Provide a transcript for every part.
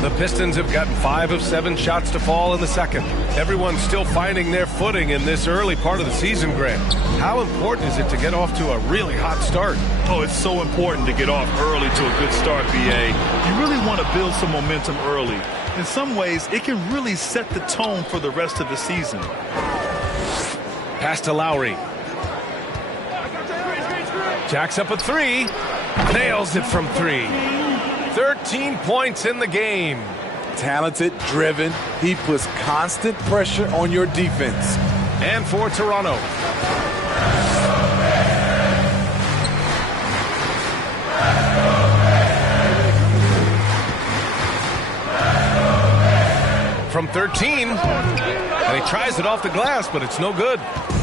The Pistons have gotten 5 of 7 shots to fall in the second. Everyone's still finding their footing in this early part of the season, Grant. How important is it to get off to a really hot start? Oh, it's so important to get off early to a good start, BA. You really want to build some momentum early. In some ways, it can really set the tone for the rest of the season. Pass to Lowry. Jacks up a 3. Nails it from 3. 13 points in the game. Talented, driven. He puts constant pressure on your defense. And for Toronto. From 13. And he tries it off the glass, but it's no good.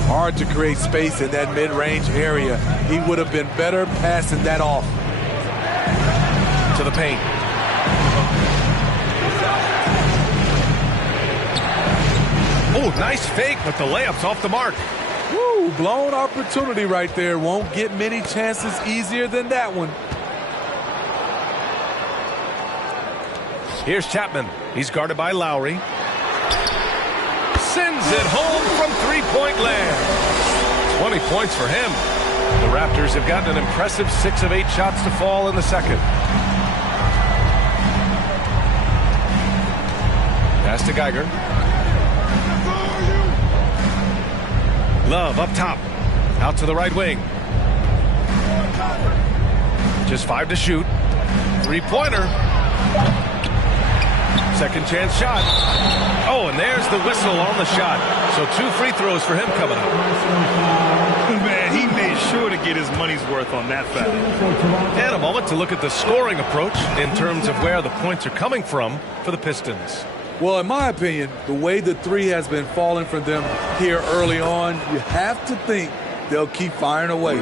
Hard to create space in that mid-range area. He would have been better passing that off. To the paint. Oh, nice fake, but the layup's off the mark. Woo, blown opportunity right there. Won't get many chances easier than that one. Here's Chapman. He's guarded by Lowry. Sends it home from three-point land. 20 points for him. The Raptors have gotten an impressive 6 of 8 shots to fall in the second. Pass to Geiger. Love up top. Out to the right wing. Just 5 to shoot. Three-pointer. Second chance shot. Oh, and there's the whistle on the shot. So 2 free throws for him coming up. Man, he made sure to get his money's worth on that foul. And a moment to look at the scoring approach in terms of where the points are coming from for the Pistons. Well, in my opinion, the way the 3 has been falling for them here early on, you have to think they'll keep firing away.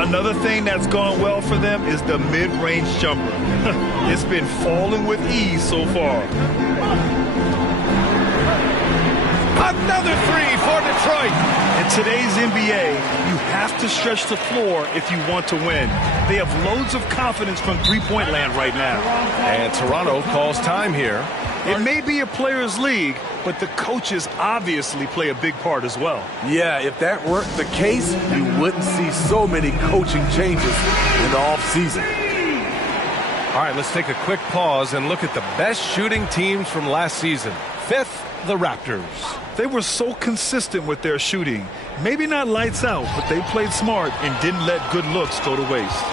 Another thing that's gone well for them is the mid-range jumper. It's been falling with ease so far. Another 3 for Detroit. In today's NBA, you have to stretch the floor if you want to win. They have loads of confidence from three-point land right now. And Toronto calls time here. It may be a players' league, but the coaches obviously play a big part as well. Yeah, if that weren't the case, you wouldn't see so many coaching changes in the offseason. All right, let's take a quick pause and look at the best shooting teams from last season. 5th, the Raptors. They were so consistent with their shooting. Maybe not lights out, but they played smart and didn't let good looks go to waste.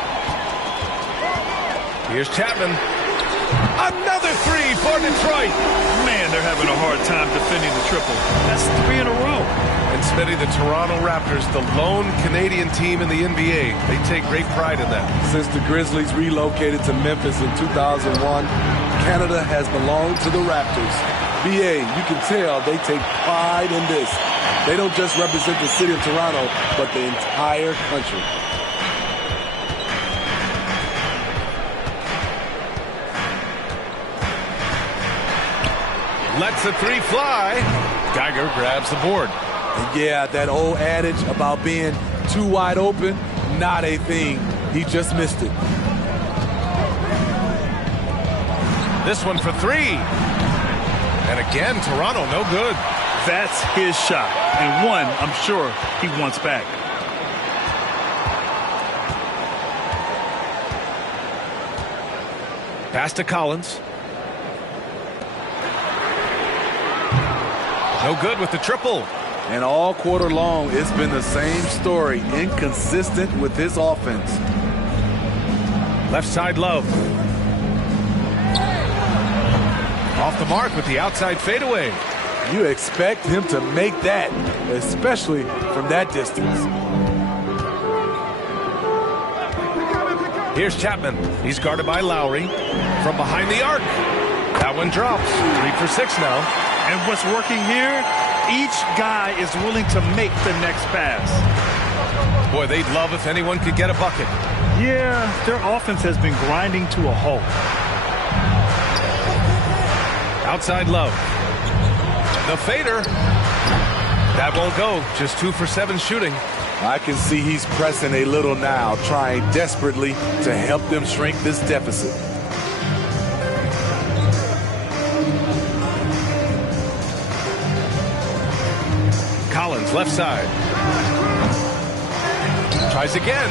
Here's Chapman. Another 3 for Detroit. Man, they're having a hard time defending the triple. That's 3 in a row. And Smitty, the Toronto Raptors, the lone Canadian team in the NBA. They take great pride in that. Since the Grizzlies relocated to Memphis in 2001, Canada has belonged to the Raptors. BA, you can tell they take pride in this. They don't just represent the city of Toronto, but the entire country. Lets the 3 fly. Geiger grabs the board. And yeah, that old adage about being too wide open, not a thing. He just missed it. This one for 3. And again, Toronto, no good. That's his shot. And one, I'm sure, he wants back. Pass to Collins. No good with the triple. And all quarter long, it's been the same story. Inconsistent with his offense. Left side, Love. Off the mark with the outside fadeaway. You expect him to make that, especially from that distance. Here's Chapman. He's guarded by Lowry. From behind the arc. That one drops. 3 for 6 now. And what's working here, each guy is willing to make the next pass. Boy, they'd love if anyone could get a bucket. Yeah, their offense has been grinding to a halt. Outside Love. The fader. That won't go. Just 2 for 7 shooting. I can see he's pressing a little now, trying desperately to help them shrink this deficit. left side. Tries again.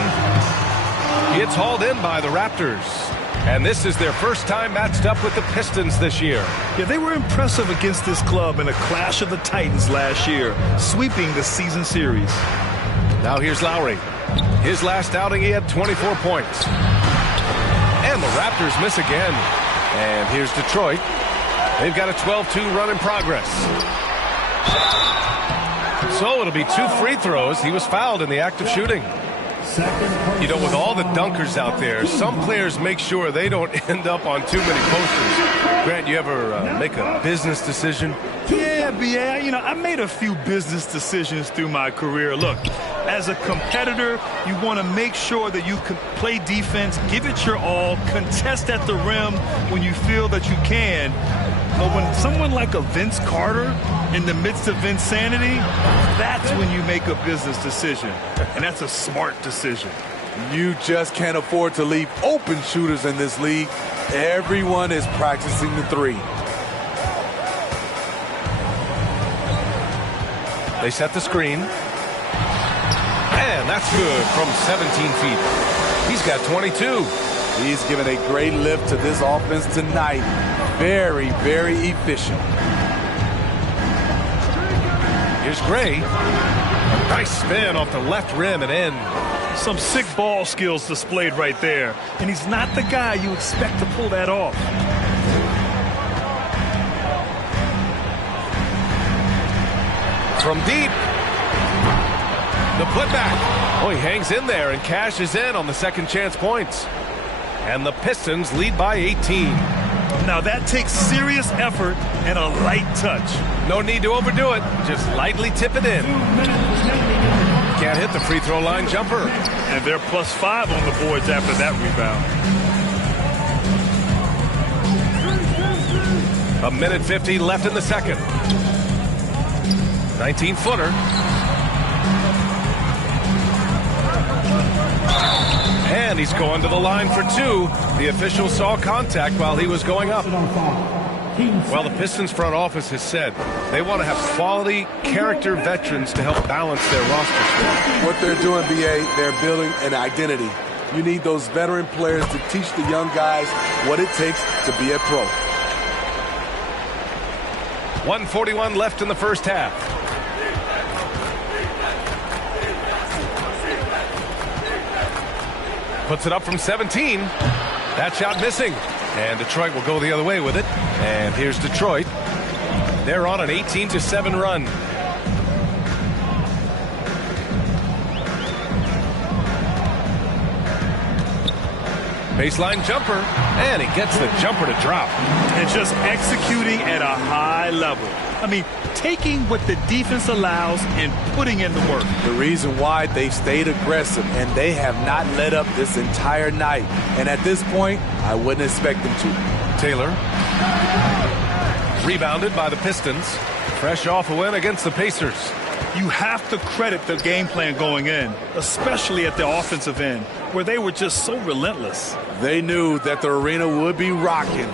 It's hauled in by the Raptors. And this is their first time matched up with the Pistons this year. Yeah, they were impressive against this club in a clash of the Titans last year, sweeping the season series. Now here's Lowry. His last outing, he had 24 points. And the Raptors miss again. And here's Detroit. They've got a 12-2 run in progress. So it'll be 2 free throws. He was fouled in the act of shooting. You know, with all the dunkers out there, some players make sure they don't end up on too many posters. Grant, you ever make a business decision? Yeah, B.A., you know, I made a few business decisions through my career. Look, as a competitor, you want to make sure that you can play defense, give it your all, contest at the rim when you feel that you can. But when someone like a Vince Carter in the midst of insanity, that's when you make a business decision. And that's a smart decision. You just can't afford to leave open shooters in this league. Everyone is practicing the three. They set the screen. And that's good from 17 feet. He's got 22. He's given a great lift to this offense tonight. Very, very efficient. Here's Gray. Nice spin off the left rim and in. Some sick ball skills displayed right there. And he's not the guy you expect to pull that off. From deep. The putback. Oh, he hangs in there and cashes in on the second chance points. And the Pistons lead by 18. Now that takes serious effort and a light touch. No need to overdo it. Just lightly tip it in. Can't hit the free throw line jumper. And they're +5 on the boards after that rebound. A minute 50 left in the second. 19-footer. And he's going to the line for 2. The official saw contact while he was going up. Well, the Pistons front office has said they want to have quality character veterans to help balance their roster. What they're doing, B.A., they're building an identity. You need those veteran players to teach the young guys what it takes to be a pro. 1:41 left in the first half. Puts it up from 17. That shot missing. And Detroit will go the other way with it. And here's Detroit. They're on an 18-7 run. Baseline jumper. And he gets the jumper to drop. And just executing at a high level. I mean, taking what the defense allows and putting in the work. The reason why they stayed aggressive, and they have not let up this entire night. And at this point, I wouldn't expect them to. Taylor. Rebounded by the Pistons. Fresh off a win against the Pacers. You have to credit the game plan going in, especially at the offensive end, where they were just so relentless. They knew that the arena would be rocking.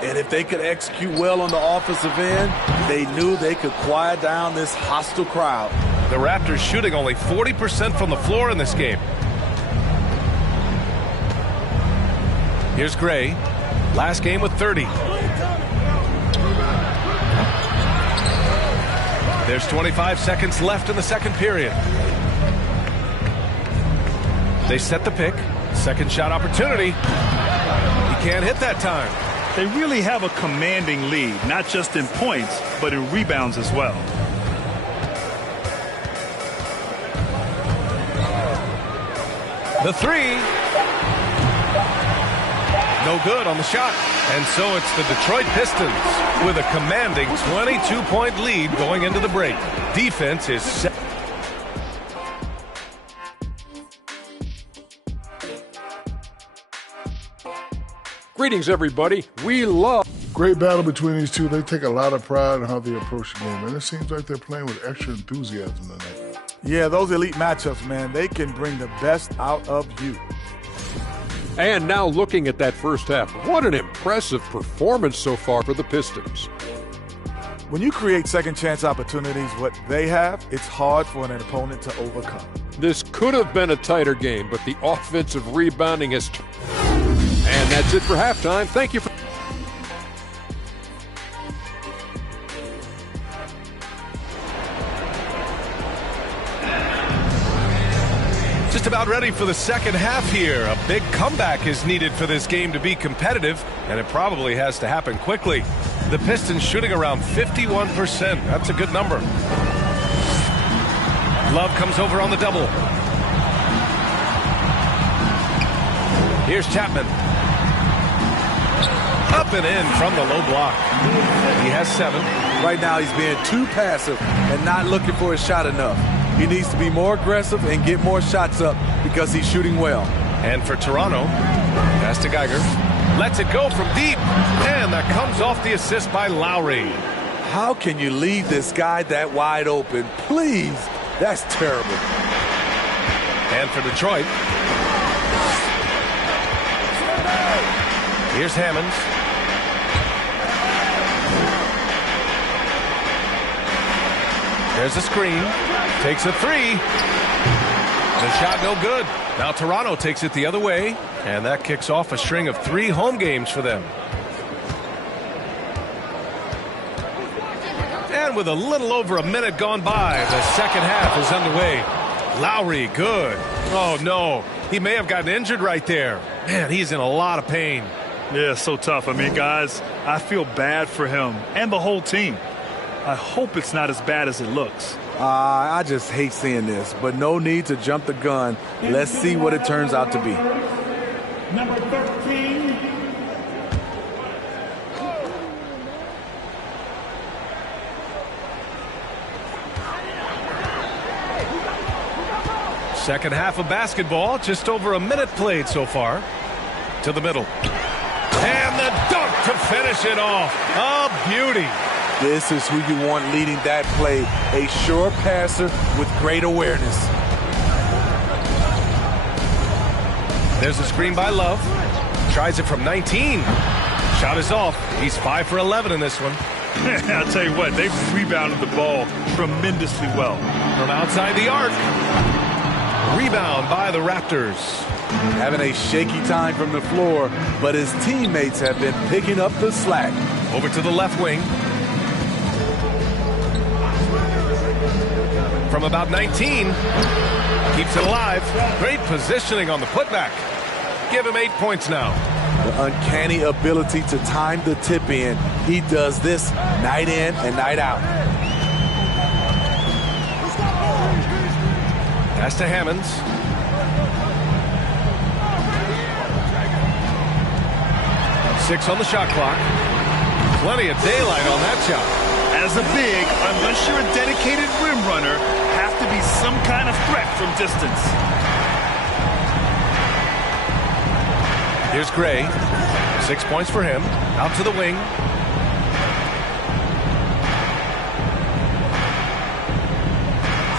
And if they could execute well on the offensive end, they knew they could quiet down this hostile crowd. The Raptors shooting only 40% from the floor in this game. Here's Gray. Last game with 30. There's 25 seconds left in the second period. They set the pick. Second shot opportunity. He can't hit that time. They really have a commanding lead, not just in points, but in rebounds as well. The three. No good on the shot. And so it's the Detroit Pistons with a commanding 22-point lead going into the break. Defense is set. Greetings, everybody. We love... Great battle between these two. They take a lot of pride in how they approach the game, and it seems like they're playing with extra enthusiasm tonight. Yeah, those elite matchups, man, they can bring the best out of you. And now looking at that first half, what an impressive performance so far for the Pistons. When you create second chance opportunities, what they have, it's hard for an opponent to overcome. This could have been a tighter game, but the offensive rebounding has... And that's it for halftime. Thank you for... Just about ready for the second half here. A big comeback is needed for this game to be competitive, and it probably has to happen quickly. The Pistons shooting around 51%. That's a good number. Love comes over on the double. Here's Chapman. Up and in from the low block. He has 7. Right now he's being too passive and not looking for his shot enough. He needs to be more aggressive and get more shots up because he's shooting well. And for Toronto, pass to Geiger. Lets it go from deep. And that comes off the assist by Lowry. How can you leave this guy that wide open? Please. That's terrible. And for Detroit, here's Hammonds. There's a screen. Takes a 3. The shot no good. Now Toronto takes it the other way, and that kicks off a string of 3 home games for them. And with a little over a minute gone by, the second half is underway. Lowry, good. Oh, no. He may have gotten injured right there. Man, he's in a lot of pain. Yeah, so tough. I mean, guys, I feel bad for him and the whole team. I hope it's not as bad as it looks. I just hate seeing this, but no need to jump the gun. Let's see what it turns out to be. Number 13. Second half of basketball, just over a minute played so far. To the middle. And the dunk to finish it off. A beauty. This is who you want leading that play. A sure passer with great awareness. There's a screen by Love. Tries it from 19. Shot is off. He's 5 for 11 in this one. I'll tell you what, they've rebounded the ball tremendously well. From outside the arc. Rebound by the Raptors. Having a shaky time from the floor, but his teammates have been picking up the slack. Over to the left wing. From about 19. Keeps it alive. Great positioning on the putback. Give him 8 points now. The uncanny ability to time the tip in. He does this night in and night out. Pass to Hammonds. Six on the shot clock. Plenty of daylight on that shot. As a big, unless you're a dedicated rim runner, have to be some kind of threat from distance. Here's Gray. 6 points for him. Out to the wing.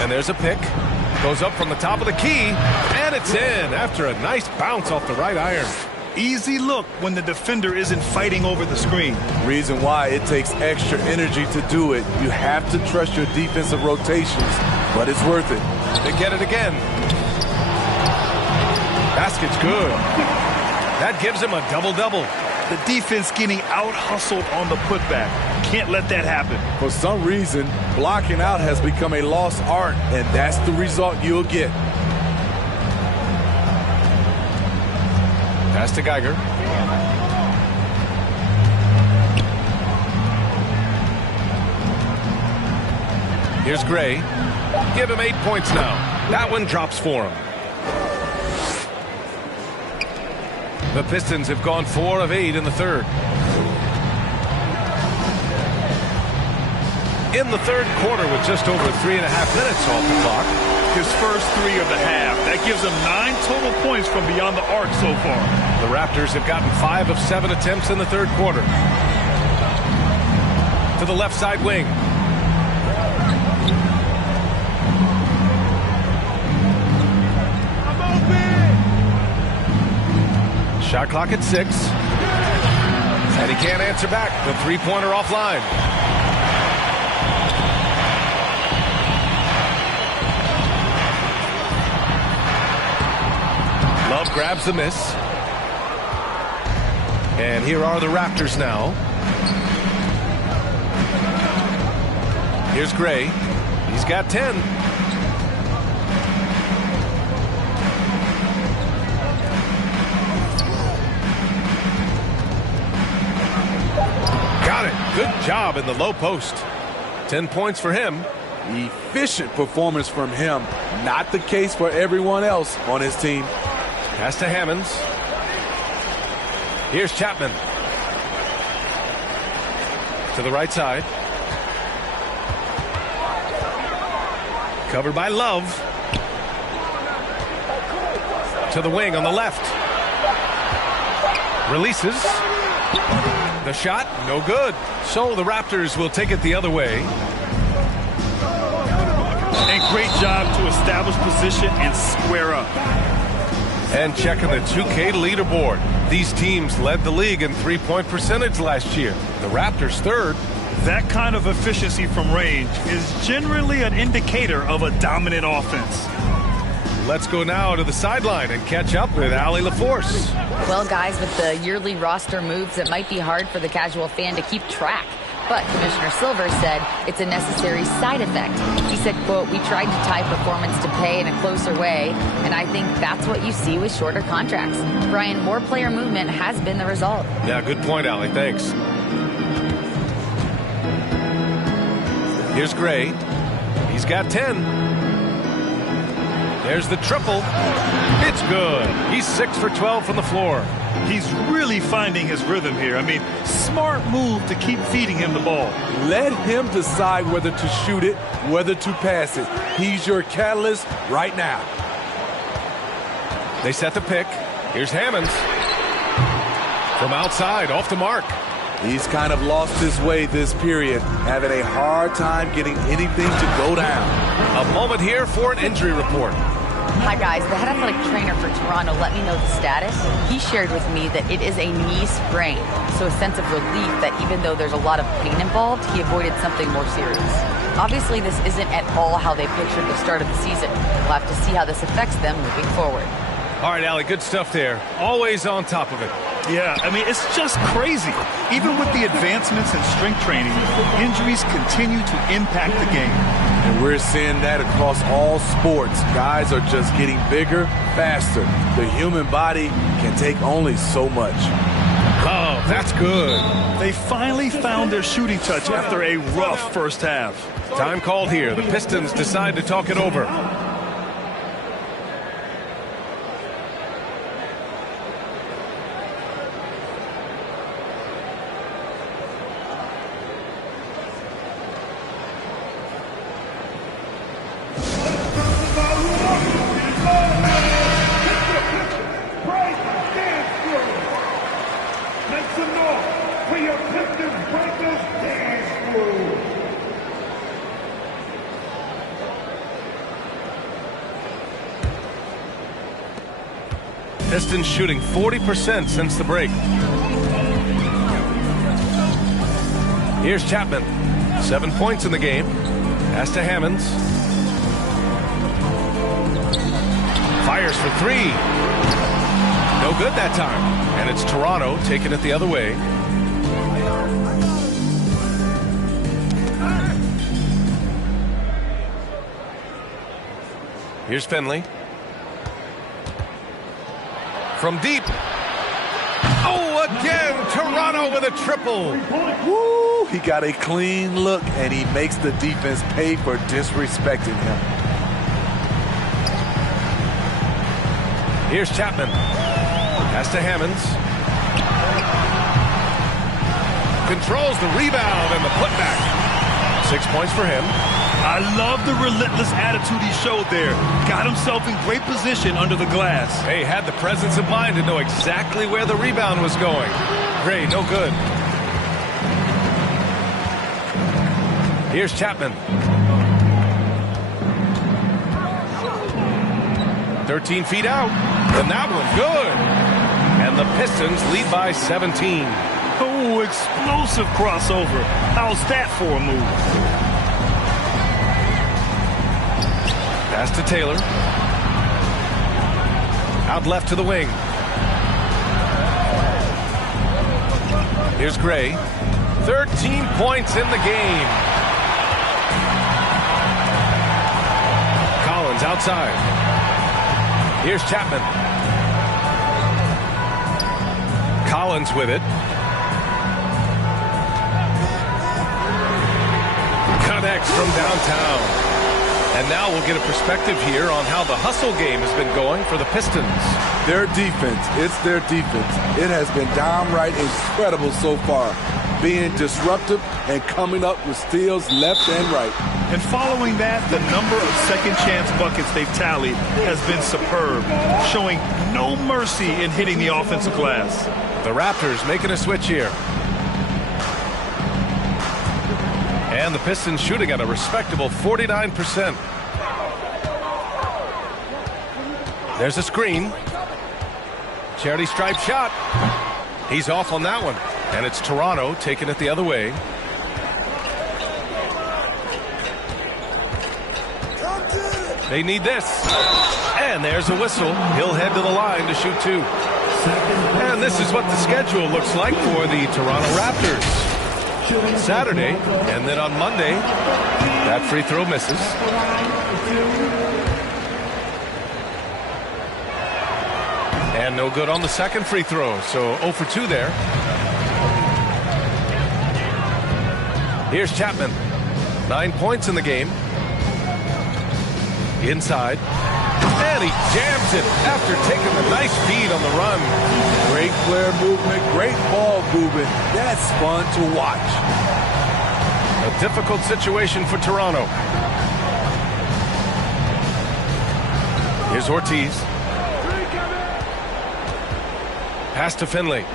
And there's a pick. Goes up from the top of the key. And it's in after a nice bounce off the right iron. Easy look when the defender isn't fighting over the screen. Reason why it takes extra energy to do it. You have to trust your defensive rotations, but it's worth it. They get it again. Basket's good. That gives him a double-double. The defense getting out-hustled on the putback. Can't let that happen. For some reason, blocking out has become a lost art, and that's the result you'll get. Pass to Geiger. Here's Gray. Give him 8 points now. That one drops for him. The Pistons have gone 4 of 8 in the third. In the third quarter with just over 3.5 minutes off the clock. His first 3 of the half. That gives him 9 total points from beyond the arc so far. The Raptors have gotten 5 of 7 attempts in the third quarter. To the left side wing. Shot clock at 6. And he can't answer back. The three-pointer offline. Love grabs the miss. And here are the Raptors now. Here's Gray. He's got 10. Got it. Good job in the low post. 10 points for him. Efficient performance from him. Not the case for everyone else on his team. Pass to Hammonds. Here's Chapman. To the right side. Covered by Love. To the wing on the left. Releases. The shot, no good. So the Raptors will take it the other way. And great job to establish position and square up. And checking the 2K leaderboard. These teams led the league in three-point percentage last year. The Raptors third. That kind of efficiency from range is generally an indicator of a dominant offense. Let's go now to the sideline and catch up with Allie LaForce. Well, guys, with the yearly roster moves, it might be hard for the casual fan to keep track. But Commissioner Silver said it's a necessary side effect. He said, quote, "We tried to tie performance to pay in a closer way, and I think that's what you see with shorter contracts." Brian, more player movement has been the result. Yeah, good point, Allie. Thanks. Here's Gray. He's got 10. There's the triple. It's good. He's 6 for 12 from the floor. He's really finding his rhythm here. I mean, smart move to keep feeding him the ball. Let him decide whether to shoot it, whether to pass it. He's your catalyst right now. They set the pick. Here's Hammonds. From outside, off the mark. He's kind of lost his way this period, having a hard time getting anything to go down. A moment here for an injury report. Hi, guys. The head athletic trainer for Toronto let me know the status. He shared with me that it is a knee sprain, so a sense of relief that even though there's a lot of pain involved, he avoided something more serious. Obviously, this isn't at all how they pictured the start of the season. We'll have to see how this affects them moving forward. All right, Allie, good stuff there. Always on top of it. Yeah, I mean, it's just crazy. Even with the advancements in strength training, injuries continue to impact the game. And we're seeing that across all sports. Guys are just getting bigger, faster. The human body can take only so much. Oh, that's good. They finally found their shooting touch after a rough first half. Time called here. The Pistons decide to talk it over. Pistons shooting 40% since the break. Here's Chapman. 7 points in the game. Pass to Hammonds. Fires for three. No good that time. And it's Toronto taking it the other way. Here's Finley. From deep. Oh, again, Toronto with a triple. Woo, he got a clean look, and he makes the defense pay for disrespecting him. Here's Chapman. Pass to Hammonds. Controls the rebound and the putback. 6 points for him. I love the relentless attitude he showed there. Got himself in great position under the glass. Hey, had the presence of mind to know exactly where the rebound was going. Great, no good. Here's Chapman. 13 feet out. And that one good. And the Pistons lead by 17. Oh, explosive crossover. How's that for a move? Pass to Taylor. Out left to the wing. Here's Gray. 13 points in the game. Collins outside. Here's Chapman. Collins with it. Connects from downtown. And now we'll get a perspective here on how the hustle game has been going for the Pistons. Their defense, it's their defense. It has been downright incredible so far, being disruptive and coming up with steals left and right. And following that, the number of second chance buckets they've tallied has been superb, showing no mercy in hitting the offensive glass. The Raptors making a switch here. And the Pistons shooting at a respectable 49%. There's a screen. Charity stripe shot. He's off on that one. And it's Toronto taking it the other way. They need this. And there's a whistle. He'll head to the line to shoot two. And this is what the schedule looks like for the Toronto Raptors. Saturday, and then on Monday, that free throw misses. And no good on the second free throw, so 0 for 2 there. Here's Chapman. 9 points in the game. Inside. And he jams it after taking a nice feed on the run. Great player movement, great ball movement. That's fun to watch. A difficult situation for Toronto. Here's Ortiz. Pass to Finley.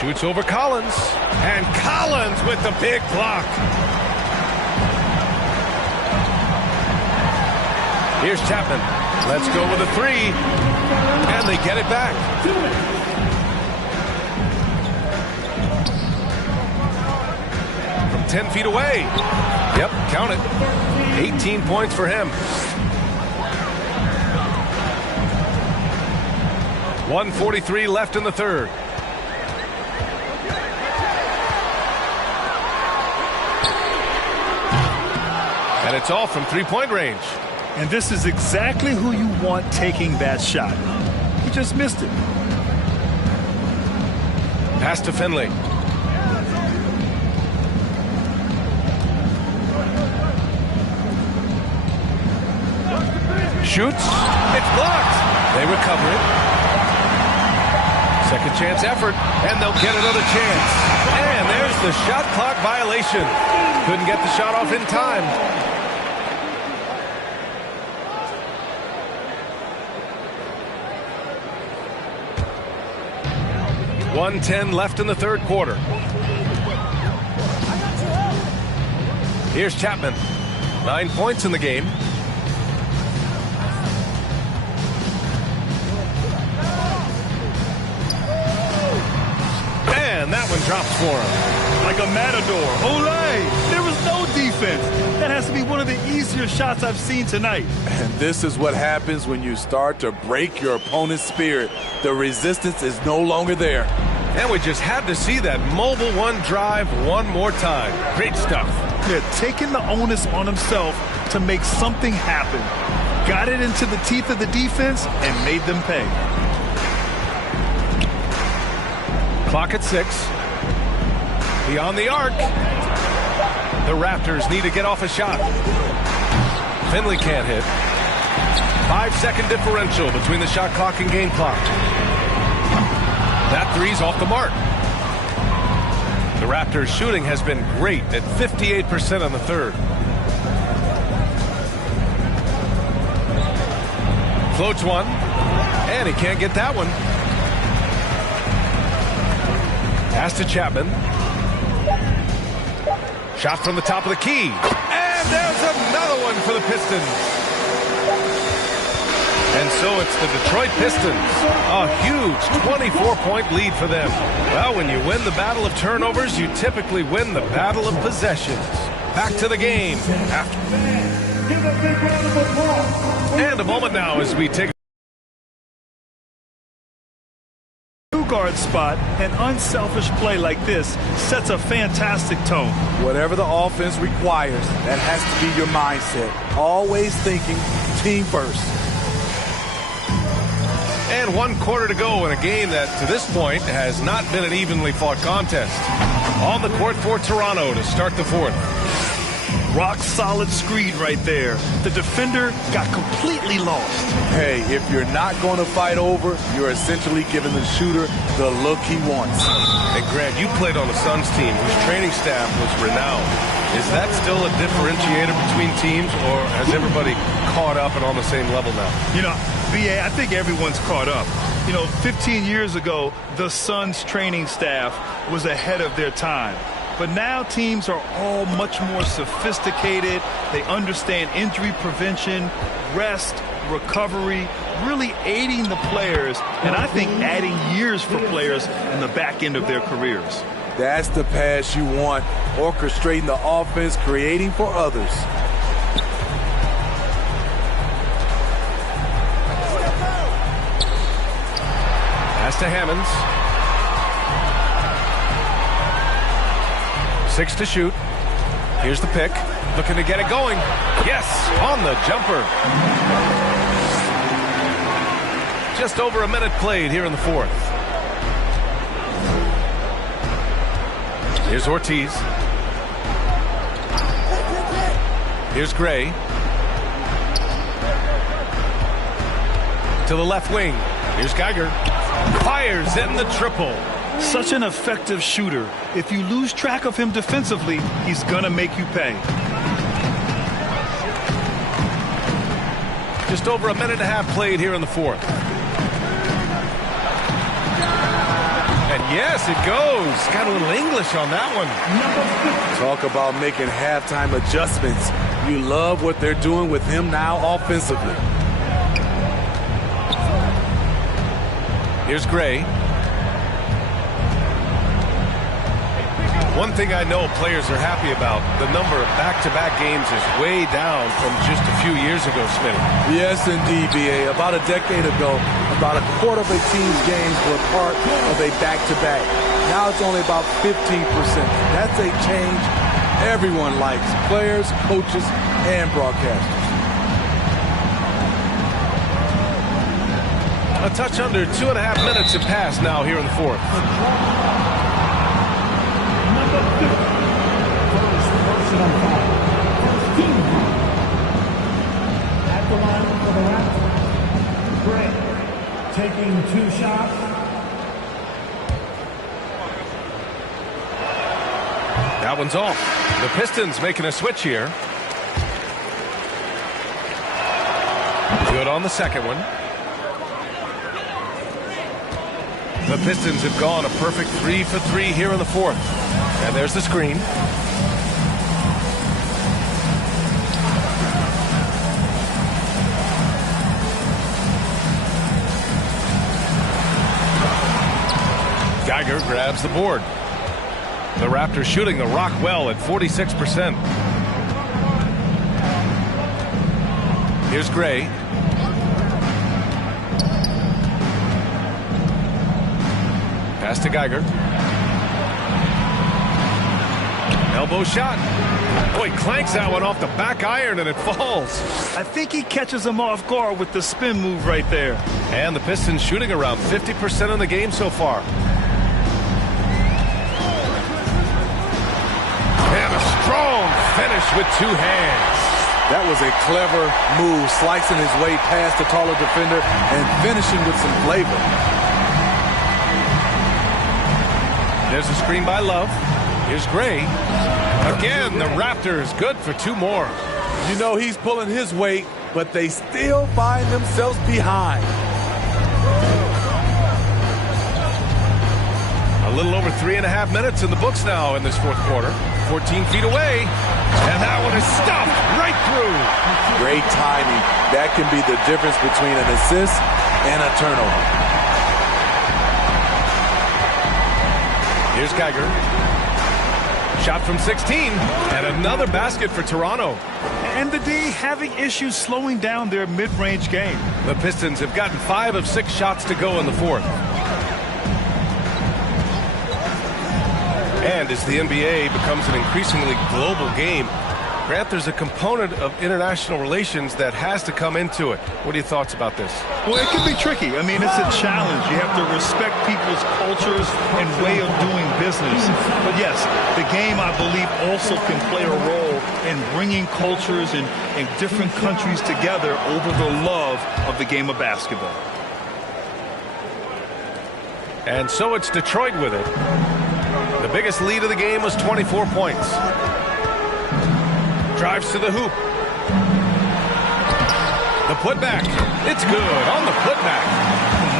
Shoots over Collins. And Collins with the big block. Here's Chapman. Let's go with a three. And they get it back. From 10 feet away. Yep, count it. 18 points for him. 1:43 left in the third. And it's all from three-point range. And this is exactly who you want taking that shot. He just missed it. Pass to Finley. Shoots. It's blocked. They recover it. Second chance effort. And they'll get another chance. And there's the shot clock violation. Couldn't get the shot off in time. 1:10 left in the third quarter. Here's Chapman. 9 points in the game. And that one drops for him. Like a matador. Olay! There was no defense. That has to be one of the easier shots I've seen tonight. And this is what happens when you start to break your opponent's spirit. The resistance is no longer there. And we just had to see that mobile one drive one more time. Great stuff. Yeah, taking the onus on himself to make something happen. Got it into the teeth of the defense and made them pay. Clock at 6. Beyond the arc. The Raptors need to get off a shot. Finley can't hit. 5-second differential between the shot clock and game clock. That three's off the mark. The Raptors shooting has been great at 58% on the third. Floats one. And he can't get that one. Pass to Chapman. Shot from the top of the key. And there's another one for the Pistons. And so it's the Detroit Pistons. A huge 24-point lead for them. Well, when you win the battle of turnovers, you typically win the battle of possessions. Back to the game after. Give a big round of applause. And a moment now as we take Guard spot, an unselfish play like this sets a fantastic tone. Whatever the offense requires, that has to be your mindset. Always thinking team first. And 1 quarter to go in a game that, to this point, has not been an evenly fought contest. On the court for Toronto to start the fourth. Rock solid screen right there. The defender got completely lost. Hey, if you're not going to fight over, you're essentially giving the shooter the look he wants. And Grant, you played on the Suns team whose training staff was renowned. Is that still a differentiator between teams, or has everybody caught up and on the same level now? You know, BA, I think everyone's caught up. You know, 15 years ago, the Suns training staff was ahead of their time. But now teams are all much more sophisticated. They understand injury prevention, rest, recovery, really aiding the players, and I think adding years for players in the back end of their careers. That's the pass you want, orchestrating the offense, creating for others. Pass to Hammonds. 6 to shoot. Here's the pick. Looking to get it going. Yes, on the jumper. Just over a minute played here in the fourth. Here's Ortiz. Here's Gray. To the left wing. Here's Geiger. Fires in the triple. Such an effective shooter. If you lose track of him defensively, he's gonna make you pay. Just over a minute and a half played here in the fourth. And yes, it goes. Got a little English on that one. Talk about making halftime adjustments. You love what they're doing with him now offensively. Here's Gray. One thing I know players are happy about, the number of back-to-back games is way down from just a few years ago, Smitty. Yes, indeed, B.A. About a decade ago, about a quarter of a team's games were part of a back-to-back. Now it's only about 15%. That's a change everyone likes, players, coaches, and broadcasters. A touch under 2.5 minutes have passed now here in the fourth. At the line for the Raptors, Gray taking 2 shots. That one's off. The Pistons making a switch here. Good on the second one. The Pistons have gone a perfect 3 for 3 here in the fourth. And there's the screen. Geiger grabs the board. The Raptors shooting the rock well at 46%. Here's Gray. Pass to Geiger. Elbow shot. Boy, clanks that one off the back iron and it falls. I think he catches him off guard with the spin move right there. And the Pistons shooting around 50% in the game so far. And a strong finish with 2 hands. That was a clever move, slicing his way past the taller defender and finishing with some flavor. There's a screen by Love. Here's Gray. Again, the Raptors good for 2 more. You know he's pulling his weight, but they still find themselves behind. A little over 3.5 minutes in the books now in this fourth quarter. 14 feet away. And that one is stuffed right through. Great timing. That can be the difference between an assist and a turnover. Here's Geiger. Shot from 16, and another basket for Toronto. And the D having issues slowing down their mid-range game. The Pistons have gotten 5 of 6 shots to go in the fourth. And as the NBA becomes an increasingly global game, Grant, there's a component of international relations that has to come into it. What are your thoughts about this? Well, it can be tricky. I mean, it's a challenge. You have to respect people's cultures and way of doing business. But yes, the game, I believe, also can play a role in bringing cultures and different countries together over the love of the game of basketball. And so it's Detroit with it. The biggest lead of the game was 24 points. Drives to the hoop. The putback. It's good on the putback.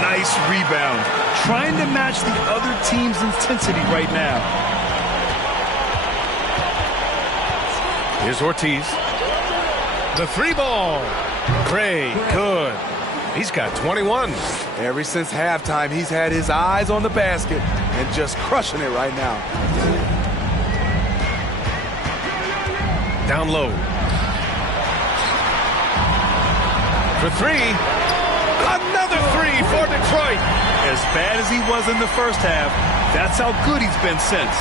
Nice rebound. Trying to match the other team's intensity right now. Here's Ortiz. The 3-ball. Gray, good. He's got 21. Ever since halftime, he's had his eyes on the basket and just crushing it right now. Down low. For 3. Another 3 for Detroit. As bad as he was in the first half, that's how good he's been since.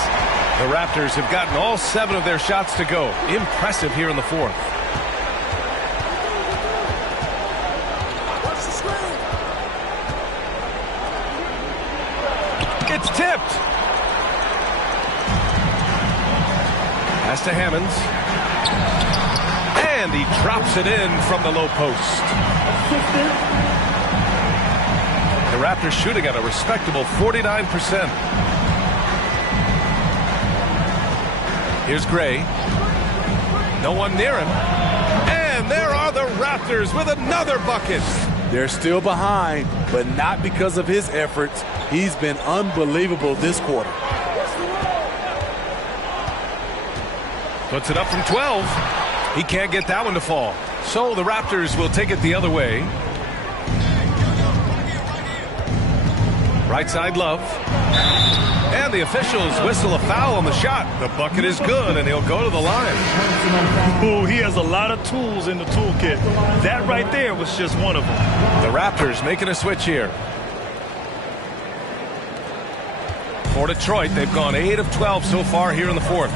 The Raptors have gotten all 7 of their shots to go. Impressive here in the fourth. It's tipped. Pass to Hammonds. And he drops it in from the low post. The Raptors shooting at a respectable 49%. Here's Gray. No one near him. And there are the Raptors with another bucket. They're still behind, but not because of his efforts. He's been unbelievable this quarter. Puts it up from 12. He can't get that one to fall. So the Raptors will take it the other way. Right side, Love. And the officials whistle a foul on the shot. The bucket is good, and he'll go to the line. Ooh, he has a lot of tools in the toolkit. That right there was just one of them. The Raptors making a switch here. For Detroit, they've gone 8 of 12 so far here in the fourth.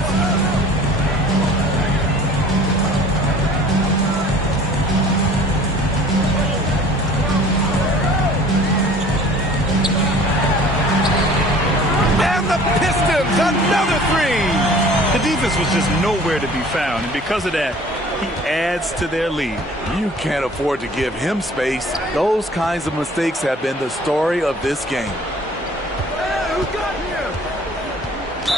Pistons, another 3. The defense was just nowhere to be found, and because of that, he adds to their lead. You can't afford to give him space. Those kinds of mistakes have been the story of this game.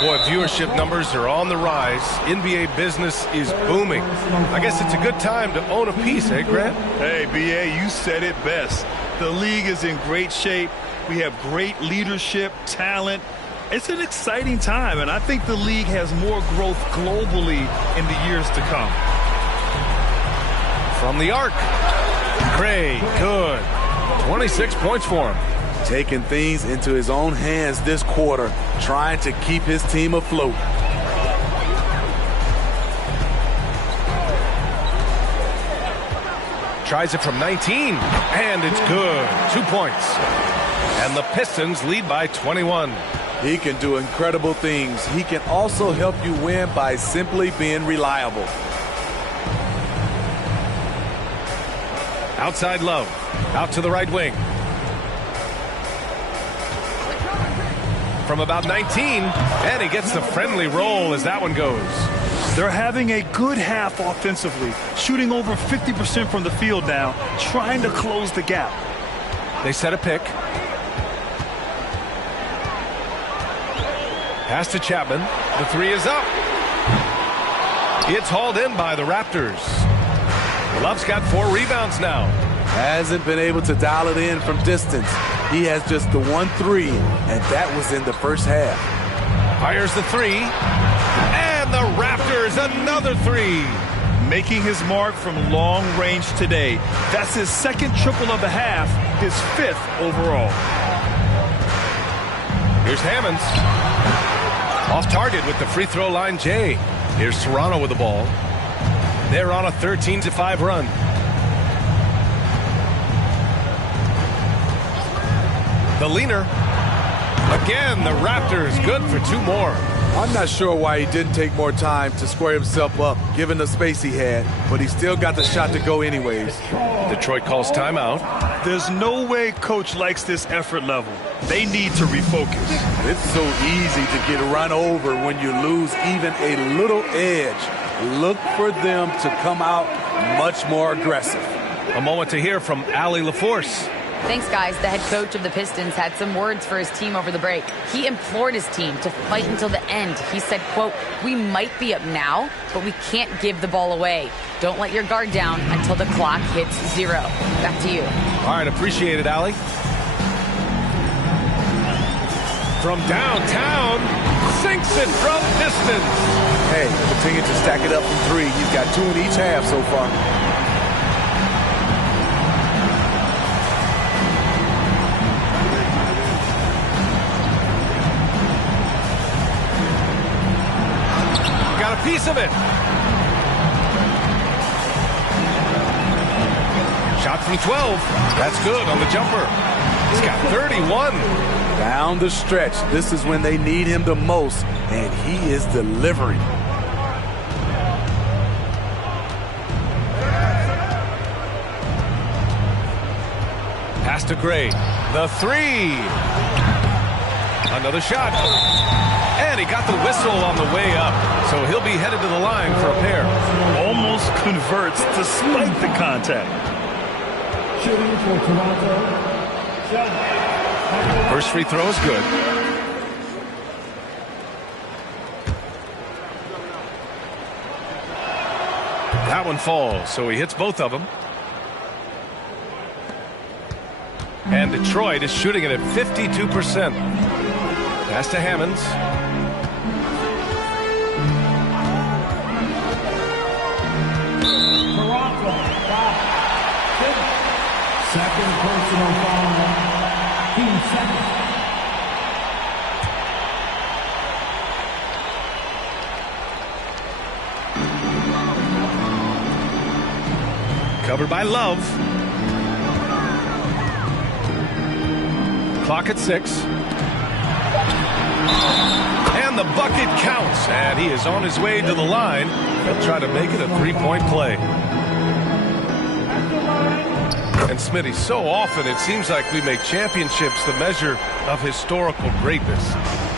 Boy, viewership numbers are on the rise. NBA business is booming. I guess it's a good time to own a piece, eh, Grant? Hey, B.A., you said it best. The league is in great shape. We have great leadership, talent. It's an exciting time, and I think the league has more growth globally in the years to come. From the arc. Gray, good. 26 points for him. Taking things into his own hands this quarter, trying to keep his team afloat. Tries it from 19, and it's good. 2 points. And the Pistons lead by 21. He can do incredible things. He can also help you win by simply being reliable. Outside Love. Out to the right wing. From about 19, and he gets the friendly roll as that one goes. They're having a good half offensively, shooting over 50% from the field now, trying to close the gap. They set a pick. Pass to Chapman. The 3 is up. It's hauled in by the Raptors. Love's got 4 rebounds now. Hasn't been able to dial it in from distance. He has just the 1-3, and that was in the first half. Fires the 3. And the Raptors another 3. Making his mark from long range today. That's his second triple of the half, his 5th overall. Here's Hammonds. Off target with the free throw line, Jay. Here's Toronto with the ball. They're on a 13-5 run. The leaner. Again, the Raptors good for 2 more. I'm not sure why he didn't take more time to square himself up, given the space he had, but he still got the shot to go anyways. Detroit calls timeout. There's no way coach likes this effort level. They need to refocus. It's so easy to get run over when you lose even a little edge. Look for them to come out much more aggressive. A moment to hear from Allie LaForce. Thanks, guys. The head coach of the Pistons had some words for his team over the break. He implored his team to fight until the end. He said, quote, "We might be up now, but we can't give the ball away. Don't let your guard down until the clock hits 0. Back to you. All right, appreciate it, Allie. From downtown, sinks it from distance. Hey, continue to stack it up from 3. He's got 2 in each half so far. Got a piece of it. Shot from 12. That's good on the jumper. He's got 31. Down the stretch, this is when they need him the most, and he is delivering. Pass to Gray. The 3. Another shot. And he got the whistle on the way up, so he'll be headed to the line for a pair. Almost converts despite the contact. Shooting for Toronto. First free throw is good. That one falls, so he hits both of them. And Detroit is shooting it at 52%. Pass to Hammonds. Toronto. Second personal foul. Team second. Covered by Love. Clock at 6. And the bucket counts. And he is on his way to the line. He'll try to make it a 3-point play. And Smitty, so often it seems like we make championships the measure of historical greatness.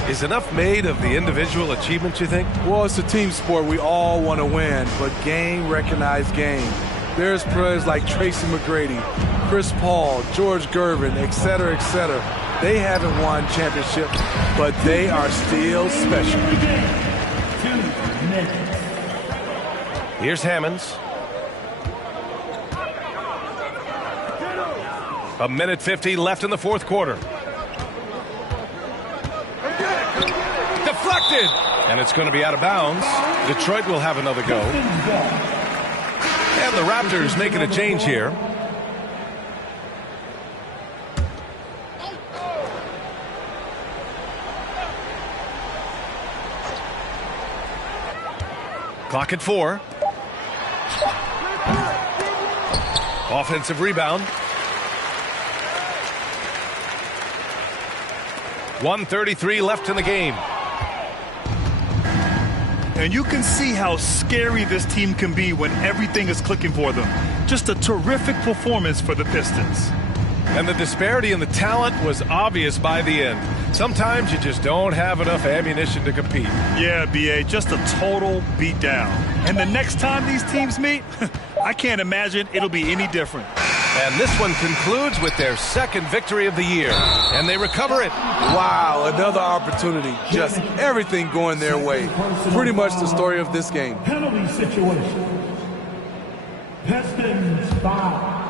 Is enough made of the individual achievements, you think? Well, it's a team sport. We all want to win, but game recognized game. There's players like Tracy McGrady, Chris Paul, George Gervin, etc., etc. They haven't won championships, but they are still special. 2 minutes. Here's Hammonds. 1:50 left in the 4th quarter. Deflected! And it's going to be out of bounds. Detroit will have another go. And the Raptors making a change here. Clock at 4. Offensive rebound. 1:33 left in the game. And you can see how scary this team can be when everything is clicking for them. Just a terrific performance for the Pistons. And the disparity in the talent was obvious by the end. Sometimes you just don't have enough ammunition to compete. Yeah, B.A., just a total beatdown. And the next time these teams meet, I can't imagine it'll be any different. And this one concludes with their 2nd victory of the year. And they recover it. Wow, another opportunity. Just everything going their way. Pretty much the story of this game. Penalty situation. Pistons foul.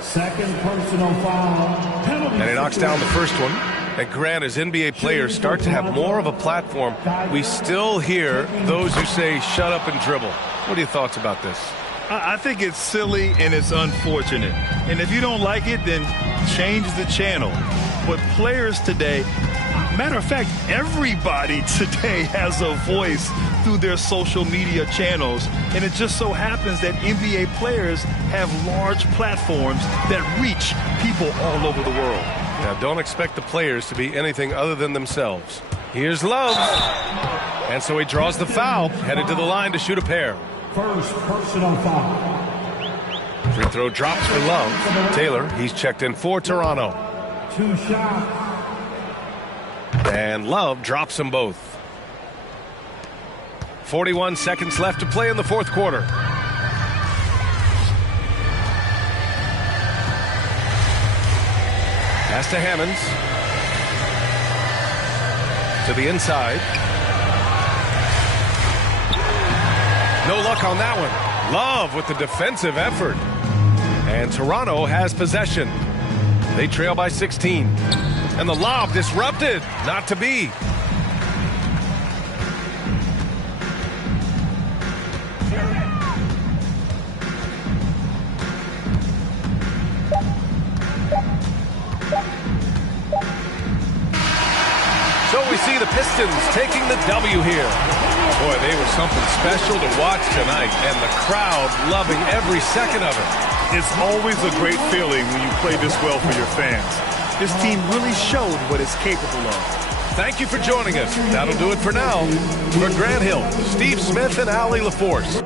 Second personal foul. Penalty And he knocks down the first one. And Grant, as NBA players start to have more of a platform, we still hear those who say, shut up and dribble. What are your thoughts about this? I think it's silly and it's unfortunate. And if you don't like it, then change the channel. But players today, Matter of fact, everybody today has a voice through their social media channels, and it just so happens that NBA players have large platforms that reach people all over the world. Now, don't expect the players to be anything other than themselves. Here's Love. And so he draws the foul, headed to the line to shoot a pair. First personal foul. Free throw drops for Love. Taylor, he's checked in for Toronto. 2 shots. And Love drops them both. 41 seconds left to play in the fourth quarter. Pass to Hammonds. To the inside. No luck on that one. Love with the defensive effort. And Toronto has possession. They trail by 16. And the lob disrupted. Not to be. So we see the Pistons taking the W here. Boy, they were something special to watch tonight, and the crowd loving every second of it. It's always a great feeling when you play this well for your fans. This team really showed what it's capable of. Thank you for joining us. That'll do it for now. For Grant Hill, Steve Smith, and Allie LaForce,